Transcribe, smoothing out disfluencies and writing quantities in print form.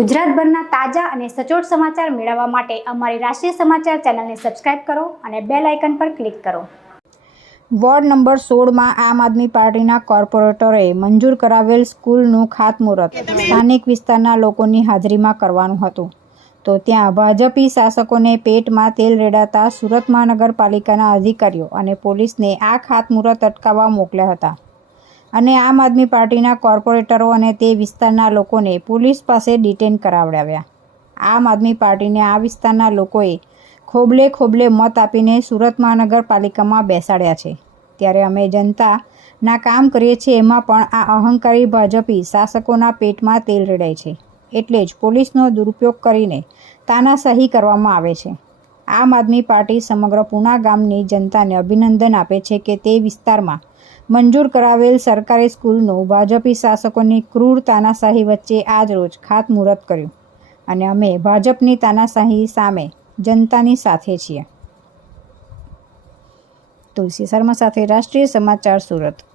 ગુજરાતભરના તાજા અને સચોટ સમાચાર મેળવવા માટે અમારી રાષ્ટ્રીય સમાચાર ચેનલને સબસ્ક્રાઇબ કરો અને બેલ આઇકન પર ક્લિક કરો। વોર્ડ નંબર 16માં આમ આદમી પાર્ટીના કોર્પોરેટરે મંજૂર કરાવેલ સ્કૂલનું ખાતમુહૂર્ત સ્થાનિક વિસ્તારના લોકોની હાજરીમાં કરવાનું હતું, તો ત્યાં ભાજપી શાસકોને પેટમાં તેલ રેડાતા સુરત મહાનગરપાલિકાના અધિકારીઓ અને પોલીસને આ ખાતમુહૂર્ત અટકાવવા મોકલ્યા હતા અને આમ આદમી પાર્ટીના કોર્પોરેટરો અને તે વિસ્તારના લોકોને પોલીસ પાસે ડિટેન કરાવડાવ્યા। આમ આદમી પાર્ટીને આ વિસ્તારના લોકોએ ખોબલે ખોબલે મત આપીને સુરત મહાનગરપાલિકામાં બેસાડ્યા છે, ત્યારે અમે જનતાના કામ કરીએ છીએ, એમાં પણ આ અહંકારી ભાજપી શાસકોના પેટમાં તેલ રેડાય છે, એટલે જ પોલીસનો દુરુપયોગ કરીને તાનાશાહી કરવામાં આવે છે। આમ આદમી પાર્ટી સમગ્ર પૂના ગામની જનતાને અભિનંદન આપે છે કે તે વિસ્તારમાં મંજૂર કરાવેલ સરકારી સ્કૂલનું ભાજપી શાસકોની ક્રૂર તાનાશાહી વચ્ચે આજ રોજ ખાતમુહૂર્ત કર્યું અને અમે ભાજપની તાનાશાહી સામે જનતાની સાથે છીએ। તુલસી શર્મા સાથે રાષ્ટ્રીય સમાચાર સુરત।